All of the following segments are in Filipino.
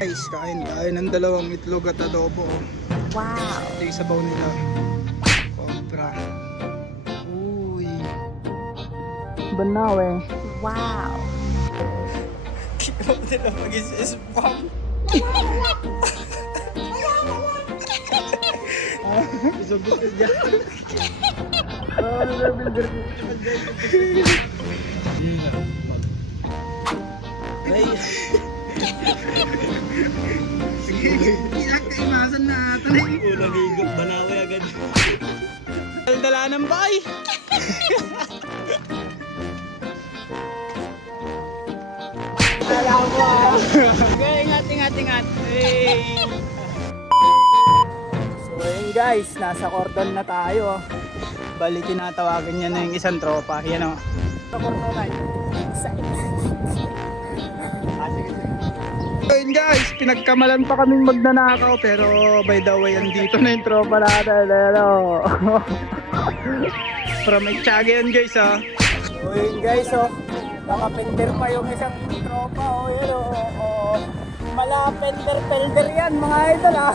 Guys, kain tayo ng dalawang itlog at adobo. Wow. Ito yung sabaw nila. Cobra. Uy. Banaw eh. Wow. Kaya mo nila mag-is-spam. Isubot ka dyan. Iyak ka imasan na ata na yun. Unang higop, banawi agad. Dala ng bay. Alam mo. Okay, ingat. Hey. So ayun guys, nasa cordon na tayo. Bali tinatawagan niya na yung isang tropa. Yan o. Sa cordon na. Ayun guys, pinagkamalan pa kaming magnanakaw pero by the way, andito na yung tropa natin. Hello. From Echage yan guys ha. So ayun guys nakapender pa yung isang tropa. Yun malapender yan mga idol ha.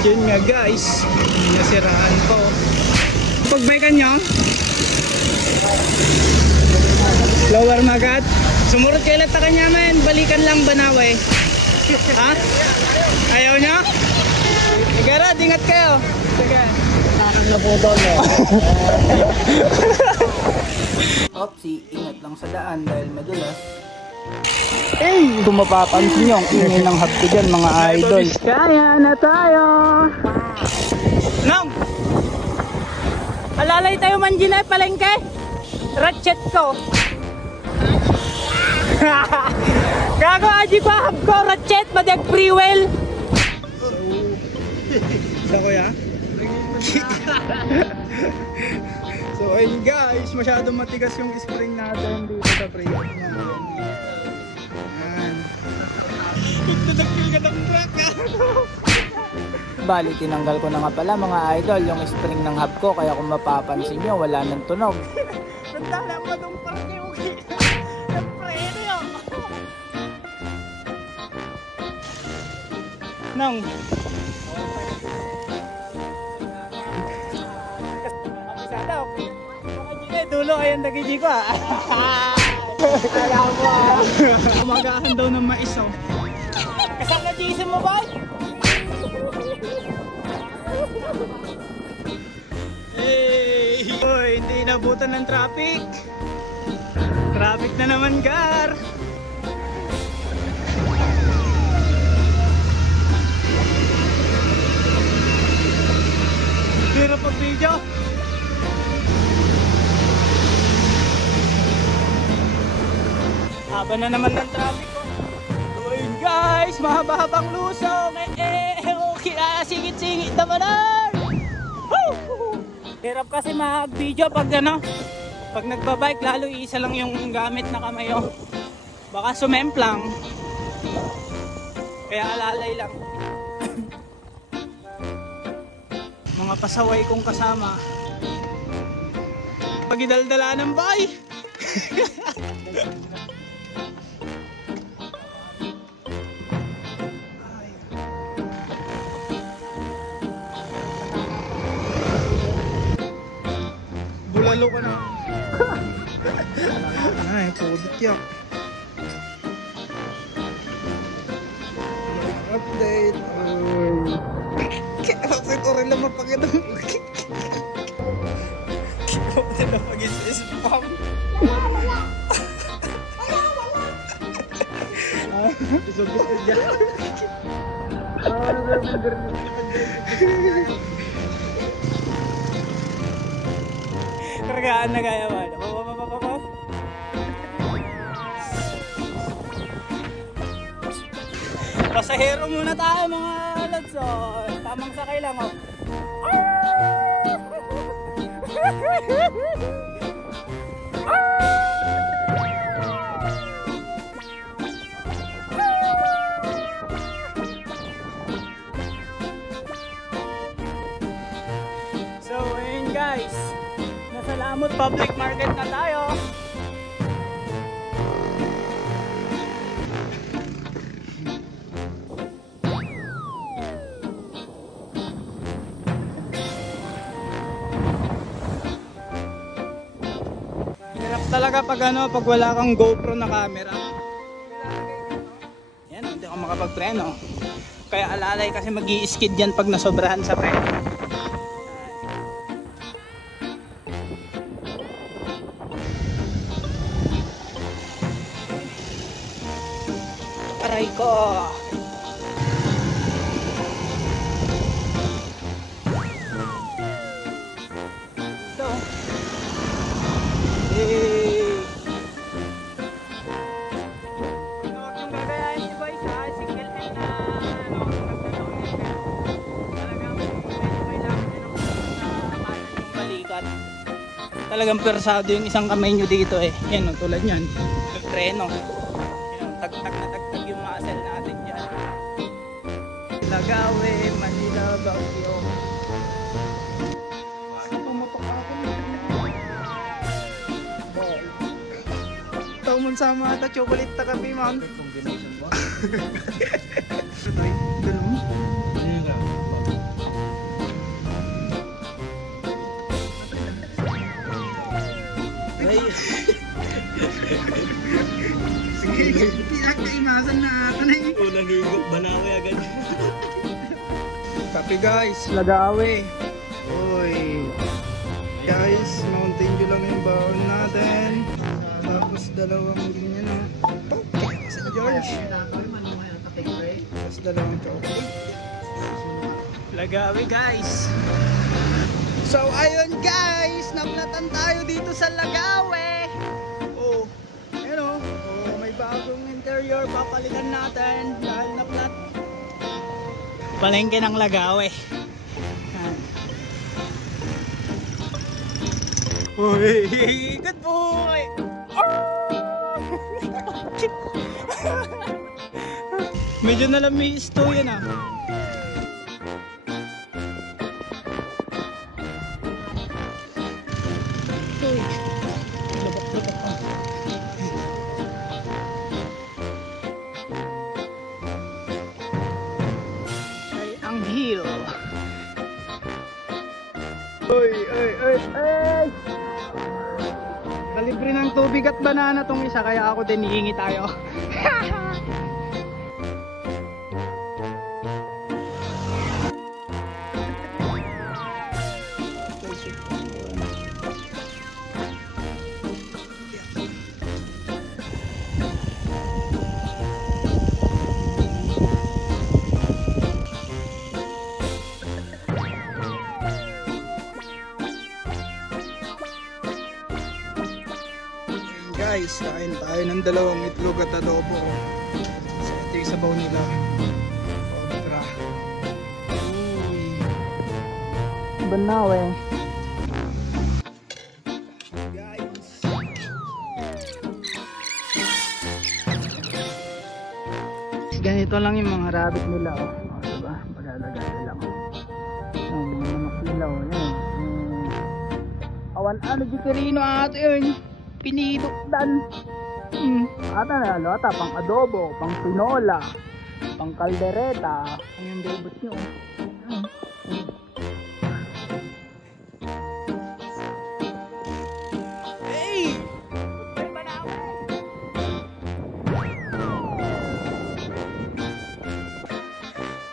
Yun nga guys, nasiraan po. Pagbaykan nyo lower magat. Sumurot kayo lang ta kanya men. Balikan lang Banawe. Ha? Ayaw nyo? Sigara, dingat kayo. Sige. Parang naputol eh. Opsi, ingat lang sa daan dahil madulas. Kung mapapansin nyo, ang ingay ng hapto dyan mga idol. Kaya na tayo! Nong! Alalay tayo man dyan ay palengke. Ratchet ko. Gago aji ko hab ko ratchet madag free will. Sa kuya? So ayun guys, masyadong matigas yung spring natin dito sa pre. Ayan. Nagtadagpil ka ng crack ha? Bali, tinanggal ko na nga pala mga idol yung spring ng hub ko. Kaya kung mapapansin nyo, wala nang tunog. Sandala mo itong parang yung preno yun. Nang dulo ayun nagiji ko alam mo umagahan daw ng mais kasang na-jason mo ba? Hey! Uy, hindi inabutan ng traffic na naman gar hirap ang video. Haba na naman ng traffic ko. So yun guys, mahaba-habang lusong. Okay, singit-singit naman na. Hirap kasi mag-video pag pag nagbabike, lalo isa lang yung gamit na kamay. Baka sumemplang. Kaya alalay lang. Mga pasaway kong kasama. Pagidaldala ng bay. Bulalo ka na. Ay, pudot yan. Update. Kaya ko rin naman pagkita mo. Kaya mo na mag-is-spam. Isubot ka dyan. Kargaan na kaya ba? Pasahero muna tayo mga lads. Tamang sakay lang So ayun guys, nasa Lamot Public Market na tayo. talaga pag ano, pag wala kang GoPro na camera. Yan, hindi ako makapagpreno. Kaya alalay kasi mag-i-skid yan pag nasobrahan sa preno. Aray ko! So, hey! Huwag yung gagayahin ni Boy sa single hand na talagang may laman din ako sa balikat. Talagang persado yung isang kamay nyo dito eh. Yan, tulad yan. Preno. Tagtag na tagtag yung muscle natin dyan. Lagawe, Manila, Baguio. Pumatok ako na. Tawag mo sama ata chocolate ta kape, ma'am. Combination mo? Ganun mo. Ay! Pinakaimasan na ata na yun. Unang higop, banawe agad. Kape guys, Lagawe. Uy. Guys, Mountain Dew lang yung baon natin. Tapos dalawang ganyan na. Sa George. Tapos dalawang chocolate. Lagawe guys. So ayun guys, namnatan tayo dito sa Lagawe. Oh, ayun oh. Oh, may bagong interior papalitan natin dahil na flat. Palengke ng Lagawe. Uy, good boy! Medyo nalamis to yan ah. Uy, labak-labak ah. Ay, ang hill. Uy, uy, uy, uy! Kalibre ng tubig at banana tong isa, kaya ako din hihingi tayo. Guys, kain tayo ng dalawang itlog at adobo. So, ito yung sabaw nila. Obra. Uy. Banawe. Guys. Ganito lang yung mga rabbit nila. Oh. Oh, diba? Paglalagay lang. Oh, mga manok nila. Oh. Yan. Awan ano di karino ato yun. Pinidukdan. Ata na lota, pang adobo, pang pinola, pang kaldereta. Ang yung debut nyo. Hey! May banawe!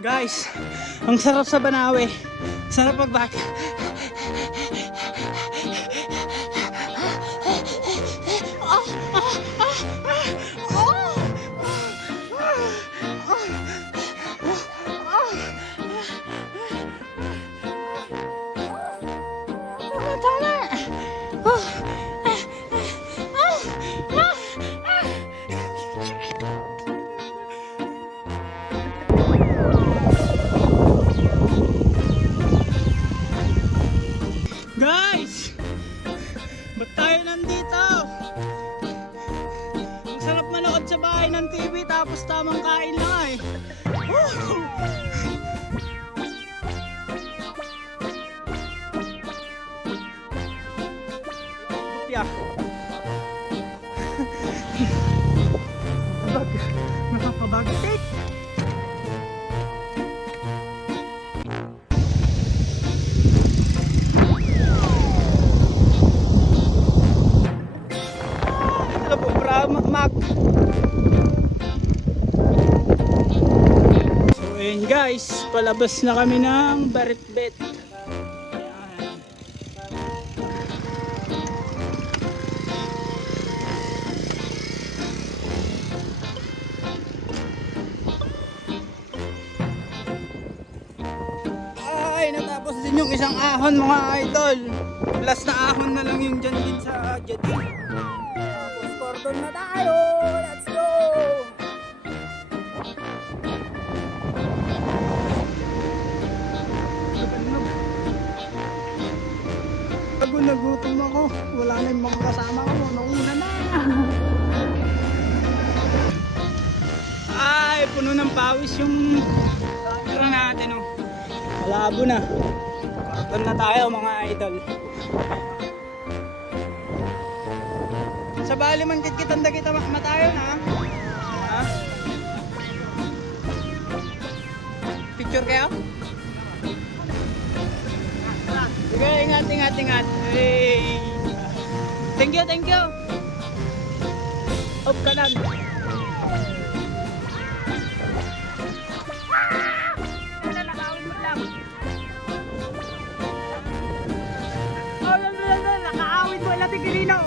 Guys, ang sarap sa Banawe. Sarap magbaka. Guys! Ba't tayo nandito? Ang sarap manood sa bahay ng TV tapos tamang kain lang eh. Yeah. Nakakabagtit. truck. So ayun guys, palabas na kami ng Baritbet. Ayan. Ay, natapos din yung isang ahon mga idol. Last na ahon na lang yung dyan din sa jetty. Tapos cordon na tayo. Let's go! Bago nagutom ako. Wala na yung mga kasama ko. Nauna na. Ay, puno ng pawis yung camera natin. Oh. Malabo na. Cordon na tayo mga idol. Sa bali man kitanda kita matayo na. Ha? Picture kayo? Sige, ingat. Hey. Thank you. Up ka lang. Nakawin mo lang. Oh, nakaawin mo lang tigilino.